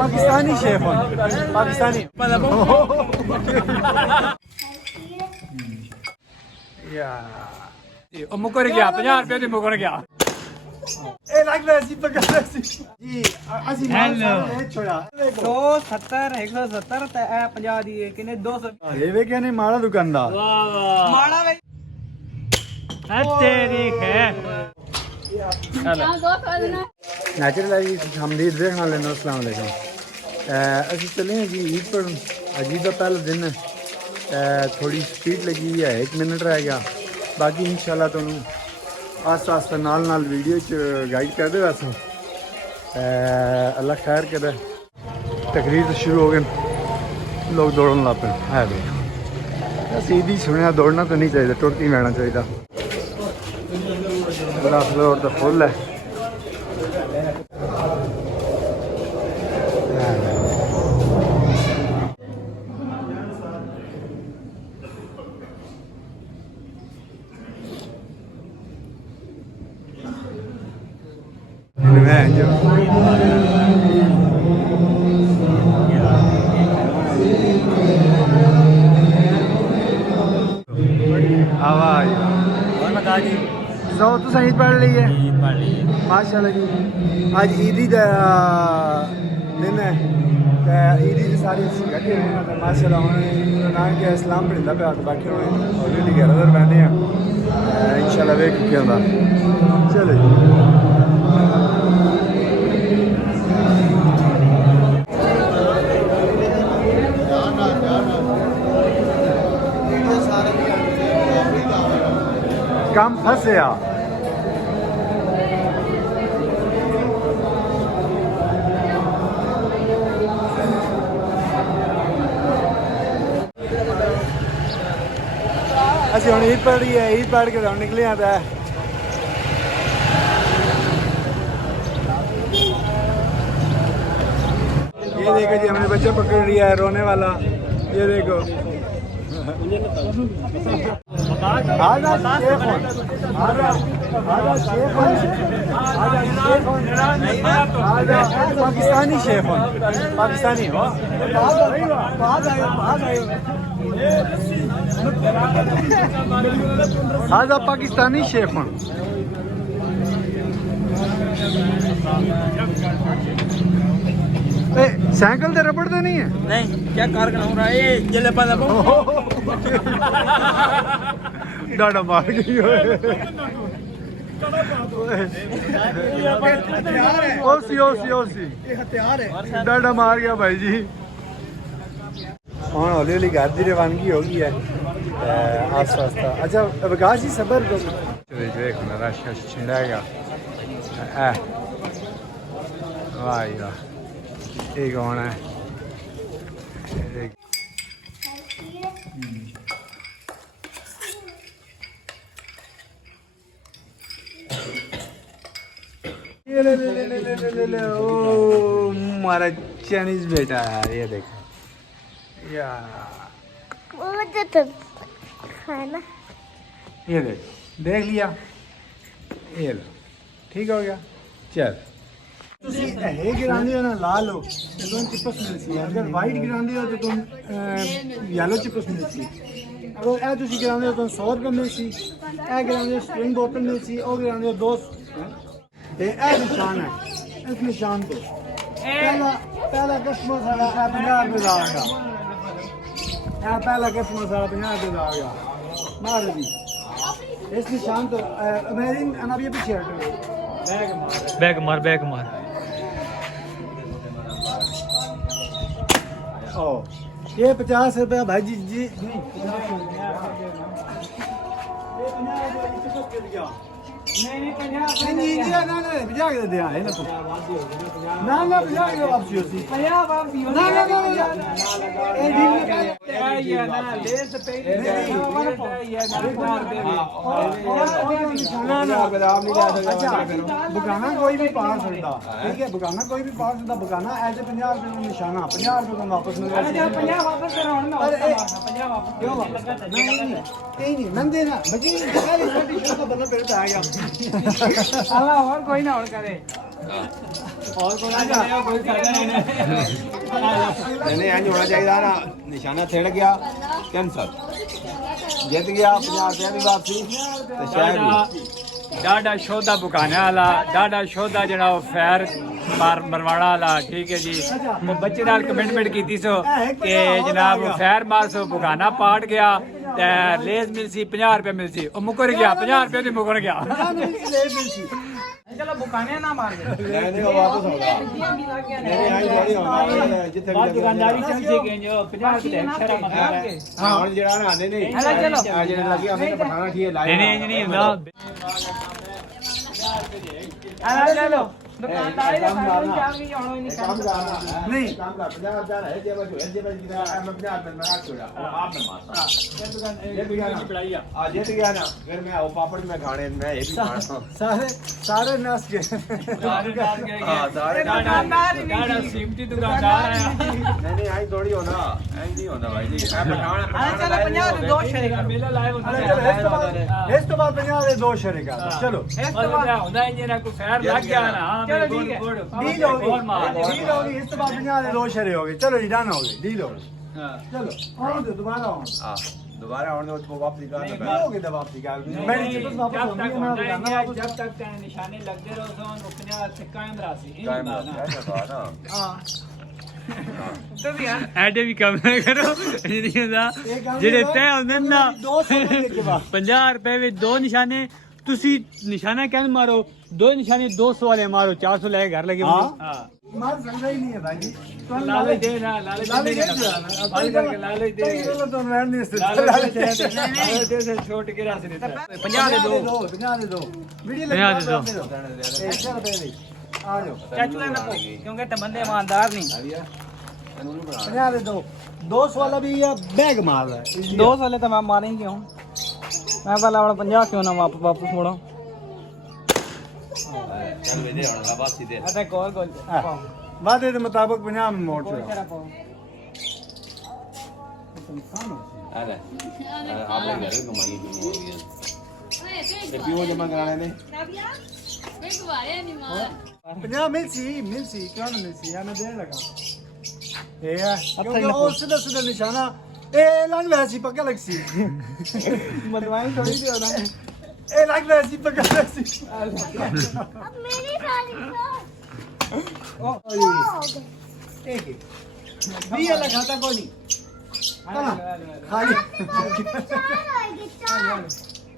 Pakistani chef हो पाकिस्तानी यार मुकर गया 50 रुपए दी मुकर गया ए लाइक वैसी पकड़ वैसी जी असि हेलो छोड़ा 170 170 ਤੇ ਇਹ 50 ਦੀ ਇਹ ਕਿੰਨੇ 200 ये वे कहने माड़ा दुकानदार ਵਾਹ ਵਾਹ ਮਾੜਾ ਵੇ तेरी खैर नेचुरल है जी हमदीद देखना लेना अस्सलाम वालेकुम असि चले हैं जी ईद पर अजीब का पहला दिन है थोड़ी स्पीड लगी है 1 मिनट रह गया बाकी इंशाल्लाह तुहानू आस्ता आस्ता नाल नाल वीडियो च गाइड कर दे वैसे अल्लाह खैर करे तकरीर तो शुरू हो गए लोग दौड़न लग पे है भाई सीधी सुनिया दौड़ना तो नहीं चाहिए टुरती रहना चाहिए बड़ा फ्लोर तो फुल है तो ईद पढ़ ली है माशाल्लाह जी आज ईदी का दिन है ईदी की सारी बैठे हुए हैं माशाल्लाह नाम के इस्लाम पढ़ा पे आके बैठे हुए हैं और ईदी के नजर बहने हैं इंशाल्लाह वे क्या होता चलो काम फंसे आ ਅਸੀਂ ਹੁਣ ईद पढ़ी है ईद पढ़ के निकले आता है ये देखो जी हमने बच्चा पकड़ लिया है रोने वाला ये देखो पाकिस्तानी शेफ हो पाकिस्तानी हो आजा पाकिस्तानी शेफ हो साइकिल तो रबड़ तो नहीं है नहीं क्या कारखाना हो रहा है जले पाला डाडा मार गई ओसी ओसी ओसी डाडा मार गया भाई जी हाँ हौली हौली घर की रवानगी हो गई है आस्ता आस्ता अच्छा विकास जी सबर देखना रश छिंडाएगा वाह वाह ये कौन है ओ हमारा चाइनीज बेटा है ये देखो यार खाना ये देख लिया ये लो ठीक हो गया चल ਇਹ ਗਿਰਾਉਂਦੇ ਹੋ ਨਾ ਲਾਲ ਹੋ ਤੇ ਤੁਹਾਨੂੰ ਚਿਪਸ ਮਿਲਦੀ ਹੈ ਅਗਰ ਵਾਈਟ ਗਿਰਾਉਂਦੇ ਹੋ ਤੇ ਤੁਹਾਨੂੰ ਯੈਲੋ ਚਿਪਸ ਮਿਲਦੀ ਅਗਰ ਇਹ ਤੁਸੀਂ ਗਿਰਾਉਂਦੇ ਹੋ ਤੁਹਾਨੂੰ 100 ਰੁਪਏ ਮਿਲਦੀ ਇਹ ਗਿਰਾਉਂਦੇ ਹੋ ਸਪਰਿੰਗ ਬੋਟਲ ਮਿਲਦੀ ਉਹ ਗਿਰਾਉਂਦੇ ਹੋ 200 ਤੇ ਇਹ ਨਿਸ਼ਾਨ ਹੈ ਇਸ ਨਿਸ਼ਾਨ ਤੋਂ ਪਹਿਲਾ ਕਸਟਮਰ ਸਾਡਾ 50 ਰੁਪਏ ਦਾ ਆਏਗਾ ਇਹ ਪਹਿਲਾ ਕਸਟਮਰ ਸਾਡਾ 50 ਰੁਪਏ ਦਾ ਆਏਗਾ ਮਾਰ ਦੀ ਇਸ ਨਿਸ਼ਾਨ ਤੋਂ ਮੇਰੀ ਅਨਾਬੀ ਪਿੱਛੇ ਹਟੋ बैग मार ओ ये 50 रुपया भाई जी जी नहीं 50 नहीं ना बजा के दे है ना 50 के वापसी होती 50 वापसी ना ए दिन ये ना ले से पे ये ना मार दे ना बादाम नहीं ले सकता अच्छा दुकाना कोई भी पा सकता ठीक है दुकाना कोई भी पा सकता दुकाना ऐसे 50 रुपए का निशाना 50 रुपए का वापस मिल जाएगा 50 वापस कराओ ना 50 वापस क्यों वापस नहीं नंदे ना बची सारी छोटी छोटी बंदा पेड़ पे आ गया अल्लाह और कोई ना और करे और कोई फायदा नहीं नहीं इंज होना चाहिए ना निशाना छिड़ गया कैंसर जित गया 50 रुपया भी वापसी तो शायद डाडा शोधा बुकाने वाला डाडा शोधा जड़ा फैर मरवाना वाला ठीक है जी वो बच्चे नाल कमिटमेंट की सो कि जनाब फैर मार सो बुकाना पाट गया ते लेस मिलसी 50 रुपए मिलसी वो मुकर गया 50 रुपए दी मुकर गया चलो बुकाने ना मार दे नहीं वो वापस होगा नहीं आई थोड़ी होना जिथे बात दुकानदारी चल सी के जो 50 रुपए अक्षरा मतलब है हां और जड़ा ना आने नहीं चलो जेड़े लगी हमें पठाना ठीक है नहीं नहीं ना चलो दुकानदारी का फायदा क्या भी होना ही नहीं काम करना नहीं काम का 50,000 है जेब जो है जेब की मैं 50 में लगा छोड़ा आप में मारता ये भी ना पढ़ाई आज जीत गया ना फिर मैं वो पापड़ में खाने मैं ये भी खाना सारे नाच गए हां सारे डाडा सिमटी दुकानदार है नहीं आई थोड़ी होना ऐ नहीं होना भाई जी मैं पठाना चलो 50 दे 2 शरीक मेला लाए इस तो बाद 50 दे 2 शरीका चलो इस तो बाद ਹੁੰਦਾ ਹੀ ਜਿਹੜਾ ਕੋਈ ਫੈਰ ਲੱਗ ਗਿਆ ਨਾ चलो ठीक है डील होगी डील होगी इस तो बाद 50 दे 2 शरे हो गए चलो जी डन हो गए डील हो गई चलो आओ तो दोबारा आओ हां दोबारा आने उसको वापस नहीं करना होगी दवा आपकी क्या मैंने चिप्स वापस होनी है मैं बताना वापस जब तक तेरे निशाने लगते रहो सो 50 से कायम रासी कायम है ना हां तो भी यार ਐਡੇ ਵੀ ਕੰਮ ਨਾ ਕਰੋ ਨਹੀਂ ਹੁੰਦਾ ਜਿਹੜੇ ਤੈ ਹੁੰਦੇ ਨੇ ਨਾ 200 के बाद 50 ਰੁਪਏ ਵਿੱਚ ਦੋ ਨਿਸ਼ਾਨੇ ਤੁਸੀਂ ਨਿਸ਼ਾਨਾ ਕਹਿੰਦੇ ਮਾਰੋ ਦੋ ਨਿਸ਼ਾਨੇ 200 ਵਾਲੇ ਮਾਰੋ 400 ਲੈ ਕੇ ਘਰ ਲਗੇ हाँ। ਹਾਂ मार सकता ही नहीं है भाई जी तो ਲਾਲਚ ਦੇ ਨਾ ਲਾਲਚ लाले ਦੇ दे ना दिया फल करके लालच दे तो रहने नहीं लालच दे से छोड़ के रास्ते देता है 50 दे दो 50 दे दो वीडियो 50 दे दो। 1 रुपए दे आ जाओ चाचू लेना को क्योंकि ते बंदे ईमानदार नहीं 50 दे दो 200 वाला भी या बैग मार रहा है 200 वाले तो मैं मारेंगे क्यों मैं पहले अपना 50 क्यों ना वापस मोड़ो चल वे दे होना बस सीधे अरे गोल गोल वादे के मुताबिक 50 में मोड़ चुका अरे आप लोग घर कमाई क्यों हो गया ये पीओ जमा कराने ने 50 मिलसी क्यों ना मिलसी या मैं देने लगा ये है क्योंकि वो सीधा सीधा निशाना ए लग वैसी पक्का लगसी मदवाई थोड़ी सी होना ए लग वैसी पक्का लगसी अब मेरी साली एक भी वाला खाता कोई नहीं खाली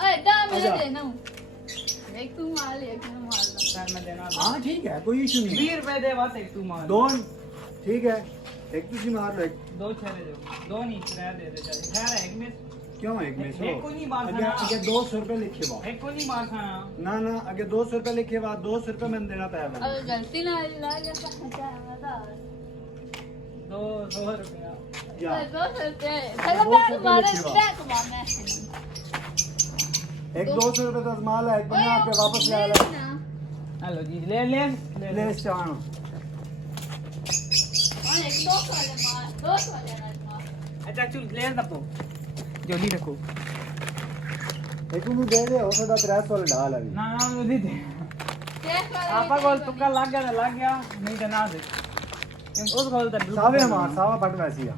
ओए दाम मेरे देना एक तू मार ले एक मैं मार लो मैं देना हाँ ठीक है कोई इशू नहीं 20 रुपए दे बात एक तू मार दो ठीक है एक तुझी मार लो एक दो छेड़े दे दो नहीं छेड़े दे दे चल खैर एक में क्यों एक में सो एक को नहीं मार अगे खाना। अगे 200 रुपए लिखे बा एक को नहीं मार खाना ना ना अगे 200 रुपए लिखे बा 200 रुपए मैंने देना तैयार अब गलती ना लग गया अच्छा मजा 200 रुपया या दो सकते पहले बैग मारे बैग मारना एक 200 रुपए तो माल है एक बना पे वापस ले आला हेलो जी ले ले ले चाण और एक दो वाले मार दो वाले ना मार अच्छा चल ले ना तो जल्दी रखो एक ਨੂੰ ਦੇ ਦੇ ਹੋ ਸਕਦਾ 300 ਵਾਲਾ ਢਾਲ ਆ ਵੀ ना ना वो दे दे चेक आपा को तुक्का लग गया नहीं तो ना दे क्योंकि उस कोल तो ਸਾਵੇ ਮਾਰ ਸਾਵਾ ਫਟ ਵੈਸੀ ਆ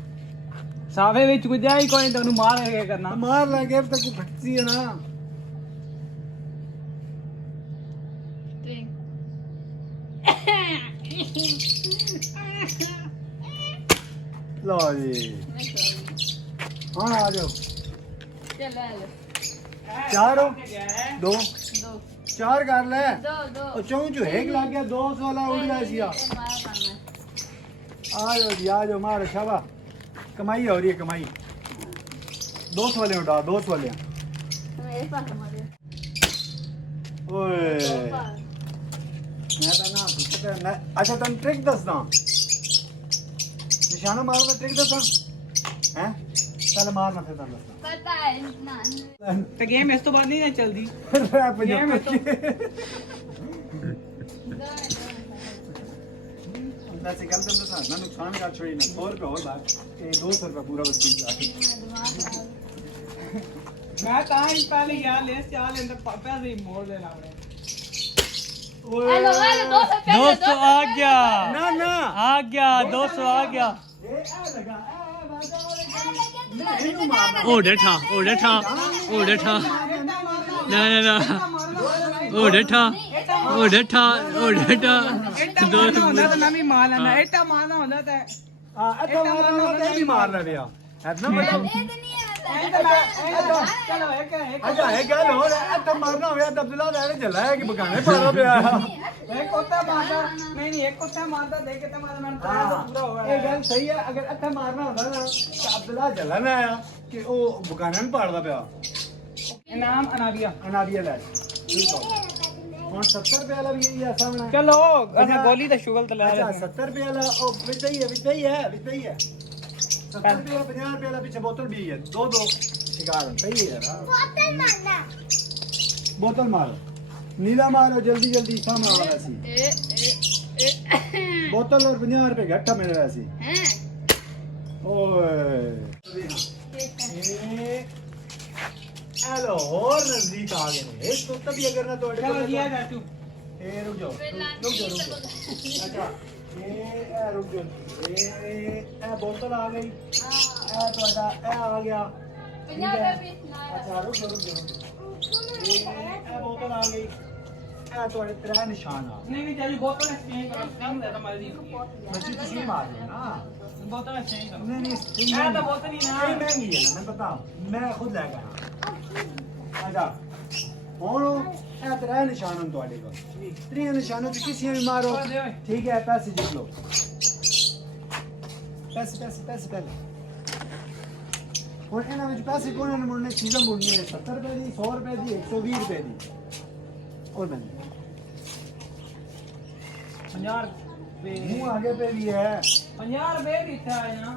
सावे विच कुछ जाई कोई तन्नू मार के करना ਮਾਰ ਲੈ ਕੇ ਤੱਕ ਫਟਦੀ ਹੈ ਨਾ ਲਓ ਜੀ ਹੁਣ ਆ ਜਾਓ चलो हेलो ਚਾਰ ਹੋ ਦੋ दो ਚਾਰ ਕਰ ਲੈ दो दो ਉਹ ਚੌਂ ਚ ਇੱਕ ਲੱਗ ਗਿਆ 200 ਵਾਲਾ ਉੜ ਗਿਆ ਸੀ ਆ मारा करना आ जाओ मारो शाबा कमाई हो रही है कमाई 200 वाले उठा 200 वाले मेरे पास मारे ओए दो पास मैं तो ना पता मैं अच्छा तुम ट्रिक दसदा निशाना मारो मैं ट्रिक दसदा हैं चल मारना फिर तुम दसदा पता है ना तो गेम इस तो बाद नहीं ना चलदी रैप जो गेम है तो वैसे गल तुम दसना मैं नुकसान कर छोड़ी ना 100 रुपए और बात ये 200 रुपए पूरा बस मैं कहां ही पहले यार ले चाल अंदर पैसे ही मोड़ लेना हमने हेलो हेलो 200 पे 200 आ गया ना ना आ गया 200 आ गया ओ डेठा ना ना ना ओ डेठा दो ਨਵੀਂ ਮਾਲ ਆਣਾ ਇੱਟਾ ਮਾਰਨਾ ਹੁੰਦਾ ਤੇ ਹਾਂ ਇੱਥੇ ਮਾਰਨਾ ਤੇ ਵੀ ਮਾਰਨਾ ਪਿਆ ਹੈ ਨਾ ਬੇਟਾ ਚਲੋ ਇੱਕ ਅੱਛਾ ਇਹ ਗੱਲ ਹੋਰ ਇੱਥੇ ਮਾਰਨਾ ਹੋਇਆ ਤਾਂ ਅਬਦੁੱਲਾ ਦਾ ਇਹ ਚੱਲਾ ਹੈ ਕਿ ਬਗਾਨੇ ਪਾਣਾ ਪਿਆ ਇੱਕ ਉੱਤੇ ਮਾਰਦਾ ਨਹੀਂ ਇੱਕ ਉੱਤੇ ਮਾਰਦਾ ਦੇ ਕੇ ਤੇ ਮੈਂ ਤਾਂ ਪੂਰਾ ਹੋ ਗਿਆ ਇਹ ਗੱਲ ਸਹੀ ਹੈ ਅਗਰ ਇੱਥੇ ਮਾਰਨਾ ਹੁੰਦਾ ਨਾ ਤਾਂ ਅਬਦੁੱਲਾ ਚੱਲਾ ਨਾ ਆਇਆ ਕਿ ਉਹ ਬਗਾਨੇ ਨੂੰ ਪਾੜਦਾ ਪਿਆ ਇਨਾਮ ਅਨਾਬੀਆ ਅਨਾਦੀਆ ਲੈ ਠੀਕ ਹੋ ਹੁਣ 70 ਰੁਪਏ ਵਾਲਾ ਵੀ ਇਹ ਸਾਹਮਣੇ ਚਲੋ ਅਸਾਂ ਗੋਲੀ ਤੇ ਸ਼ੁਗਲ ਤੇ ਲੈ ਅੱਛਾ 70 ਰੁਪਏ ਵਾਲਾ ਉਹ ਵਿੱਚ ਹੀ ਹੈ 70 ਰੁਪਏ ਵਾਲਾ 50 ਰੁਪਏ ਵਾਲਾ ਪਿੱਛੇ ਬੋਤਲ ਵੀ ਹੈ ਦੋ ਸ਼ਿਕਾਰ ਸਹੀ ਹੈ ਬੋਤਲ ਮਾਰੋ ਨੀਲਾ ਮਾਰੋ ਜਲਦੀ ਜਲਦੀ ਸਾਹਮਣੇ ਆ ਰਿਹਾ ਸੀ बोतल और 50 रुपए घट्टा मिल रहा सी ओए हेलो और नजदीक आ गए ने इस तो तभी अगर ना तोड़े चलो दिया जा तू ए रुक जाओ अच्छा ए रुक जाओ ए बोतल आ गई ए तोड़ा ए आ गया 50 रुपए अच्छा रुक जाओ ए बोतल आ गई ਇਹ ਤੁਹਾਡੇ ਤੇਰਾ ਨਿਸ਼ਾਨ ਆ नहीं चल बोतल एक्सचेंज करो स्टिंग दे तो मर्जी ਬੱਚੀ ਤੁਸੀਂ ਮਾਰ ਲੈਣਾ बोतल एक्सचेंज करो नहीं नहीं स्टिंग मैं तो बोतल ही ना नहीं महंगी है ना मैं पता मैं खुद ले गया आजा और ਇਹ ਤੇਰਾ ਨਿਸ਼ਾਨ ਹਨ ਤੁਹਾਡੇ ਕੋਲ ਤੇਰੇ ਨਿਸ਼ਾਨਾਂ ਤੇ ਕਿਸੇ ਵੀ ਮਾਰੋ ਠੀਕ ਹੈ ਪੈਸੇ ਜਿੱਤ ਲਓ ਪੈਸੇ ਹੁਣ ਇਹਨਾਂ ਵਿੱਚ ਪੈਸੇ ਕੋਣ ਨੇ ਮੁੜਨੇ ਚੀਜ਼ਾਂ ਮੁੜਨੀਆਂ ਨੇ 70 ਰੁਪਏ ਦੀ 100 ਰੁਪਏ ਦੀ 120 ਰੁਪਏ ਦੀ और मैंने 50 रुपए मुंह आगे पे भी है 50 रुपए भी था ना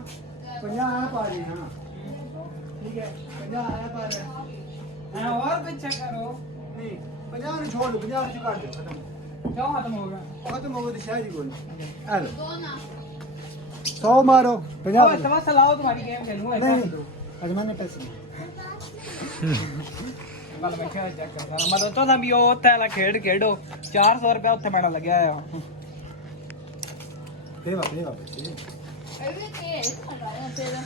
50 है पारी ना ठीक है 50 है पर और पीछे करो नहीं 50 ने छोड़ दो 50 से काट दो खत्म क्यों खत्म हो गया खत्म हो गया तो शायद ही बोल हेलो दो ना 100 मारो 50 तवा चलाओ तुम्हारी गेम खेलूंगा नहीं अजमाने पैसे कल मैं क्या चेक करता रहा मतलब तो भी ਉਹ ਉੱਥੇ ਵਾਲਾ ਖੇਡੋ 400 ਰੁਪਏ ਉੱਥੇ ਮੈਨਾਂ ਲੱਗਿਆ ਆ ले वापस अरे ये लगाया तेरा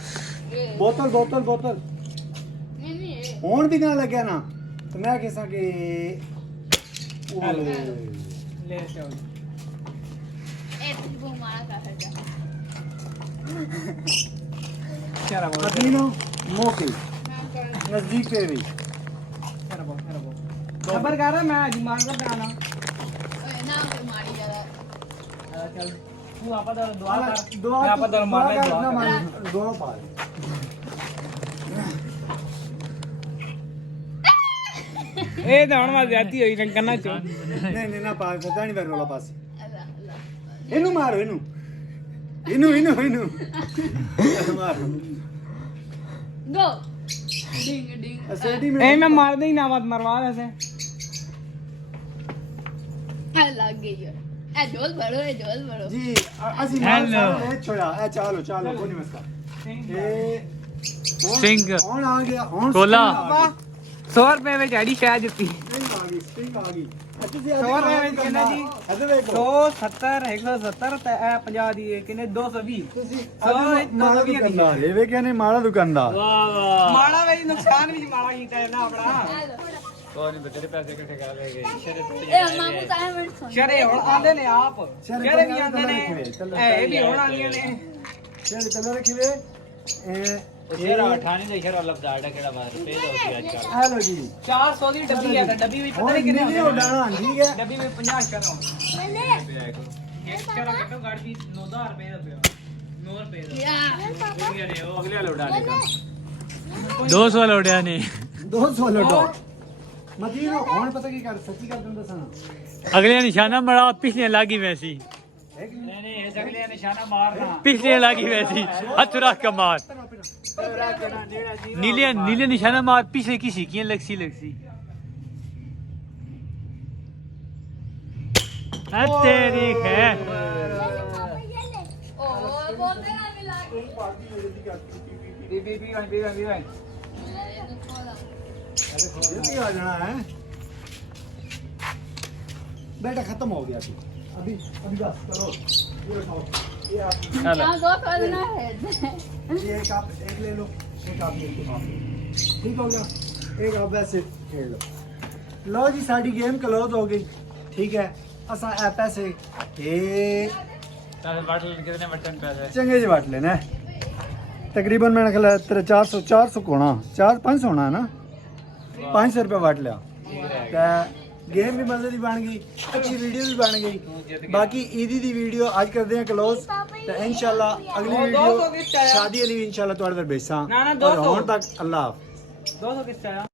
ये बोतल नहीं ये होन भी ना लगे ना तो मैं कैसा कि ले चल तुझको मारा का खर्चा चलो बोल अदीनो मोके मैं कर नजदीक पे भी चलो खबर कर रहा मैं दिमाग में आना ना कोई मारी जरा चल तू आपा दर दुआ कर दुआ मैं आपा दर मारने दुआ कर दोनों पा ਇਹ ਤਾਂ ਹੁਣ ਮੈਂ ਜ਼ਿਆਦੀ ਹੋਈ ਕੰਨਾਂ ਚ नहीं ना पा पता नहीं मेरे वाला पास ਇਹਨੂੰ ਮਾਰੋ ਇਹਨੂੰ ਮਾਰੋ गो डिंग डिंग असेडी में ਇਹ ਮੈਂ ਮਾਰਦਾ ਹੀ ਨਾ ਮਤ ਮਰਵਾ ਵੈਸੇ लग गई है ए जोल भरो जी ਅਸੀਂ ਮਾਰ ਸਾਰੇ ਛੋੜਾ ਇਹ ਚਾਲੋ ਕੋਈ ਨਹੀਂ ਮਸਕਾ ਸਿੰਘ ਹੁਣ ਆ ਗਿਆ ਹੁਣ ਕੋਲਾ। 100 ਰੁਪਏ ਵਿੱਚ ਆੜੀ ਸ਼ਾਇਦ ਦਿੱਤੀ ਸਟਿੰਗ ਆ ਗਈ ਅੱਛਾ ਜੀ 100 ਰੁਪਏ ਵਿੱਚ ਕਿੰਨਾ ਜੀ ਅਜੇ ਵੇਖੋ 170 170 ਤੇ ਇਹ 50 ਦੀ ਇਹ ਕਿੰਨੇ 220 ਤੁਸੀਂ ਮਾੜਾ ਦੁਕਾਨਦਾਰ ਇਹ ਵੇ ਕਹਿੰਦੇ ਮਾੜਾ ਦੁਕਾਨਦਾਰ ਮਾੜਾ ਵਿੱਚ ਨੁਕਸਾਨ ਵੀ ਮਾੜਾ ਕੀਤਾ ਨਾ ਆਪਣਾ ਕੋਈ ਨਹੀਂ ਬਤੇਰੇ ਪੈਸੇ ਇਕੱਠੇ ਕਰ ਲਏਗੇ ए मामू टाइम सुन ਸ਼ਰੇ ਹੁਣ ਆਂਦੇ ਨੇ ਆਪ ਸ਼ਰੇ ਸ਼ਰੇ ਵੀ ਆਂਦੇ ਨੇ ਚੱਲੋ। ਇਹ ਵੀ ਹੁਣ ਆਂਦੀਆਂ ਨੇ ਚਲ ਕਲਰ ਰਖੀਵੇ ਇਹ ਸ਼ੇਰਾ 18 ਦੇ ਸ਼ੇਰਾ ਲੱਭਦਾ ਆੜਾ ਕਿਹੜਾ ਬਾਹਰ ਰੁਪਏ ਦਾ ਹੋਤੀ ਅੱਜ ਕੱਲ ਹੈਲੋ ਜੀ 400 ਦੀ ਡੱਬੀ ਹੈ ਤਾਂ ਡੱਬੀ ਵਿੱਚ ਪਤਾ ਹੁਣ ਨਹੀਂ ਕਿੰਨੇ ਨਹੀਂ ਹੁੰਦੇ ਉਡਾਣਾ ਠੀਕ ਹੈ ਡੱਬੀ ਵਿੱਚ 50 ਸ਼ਰਾ ਇੱਕ ਸ਼ਰਾ ਘੱਟੋ ਘੱਟ ਵੀ 9000 ਰੁਪਏ ਦਾ ਪਿਆ 9 ਰੁਪਏ ਦਾ या ਉਹ ਅਗਲੇ ਵਾਲਾ ਉਡਾ ਲੇਗਾ 200 ਲੋੜਿਆ ਨੇ 200 ਲਟੋ ਮਦੀਨੋ ਹੁਣ ਪਤਾ ਕੀ ਕਰ ਸੱਚੀ ਗੱਲ ਤੁਹਾਨੂੰ ਦੱਸਣਾ ਅਗਲੇ ਨਿਸ਼ਾਨਾ ਮੜਾ ਪਿਛਲੇ ਲਾਗੀ ਵੈਸੀ ਨਹੀਂ ਇਹ ਅਗਲੇ ਨਿਸ਼ਾਨਾ ਮਾਰਨਾ ਪਿਛਲੇ ਲਾਗੀ ਵੈਸੀ ਹੱਥ ਰੱਖ ਕੇ ਮਾਰ नीले निशाना मार पीछे किसी की लक्सी तेरी है ओ बोलते ना मिला के ਬੀ ਜਲਦੀ ਆ ਜਾਣਾ ਹੈ बेटा खत्म हो गया थी अभी अभी बस चलो ये उठाओ ये आप चल यहाँ दो करना है ये एक आप एक ले लो एक आप ले लो ठीक हो गया एक आप वैसे खेल लो जी साड़ी गेम क्लोज हो गई ठीक है असा ए पैसे ए चल बाटल कितने बटन पैसे चंगे जी बांट लेना है तकरीबन मैंने ख्याल है तेरा 400 कोना 500 होना है ना 500 रुपये बांट लिया तो गेम भी मजे की बन गई अच्छी वीडियो भी बन गई बाकी ईदी दी वीडियो आज करते हैं क्लोज तो इंशाल्लाह अगली वीडियो शादी वाली इंशाल्लाह तुहाडे तक भेजा ना, ना, और 200 होण तक अल्लाह हाफ़िज़ 200 किस आया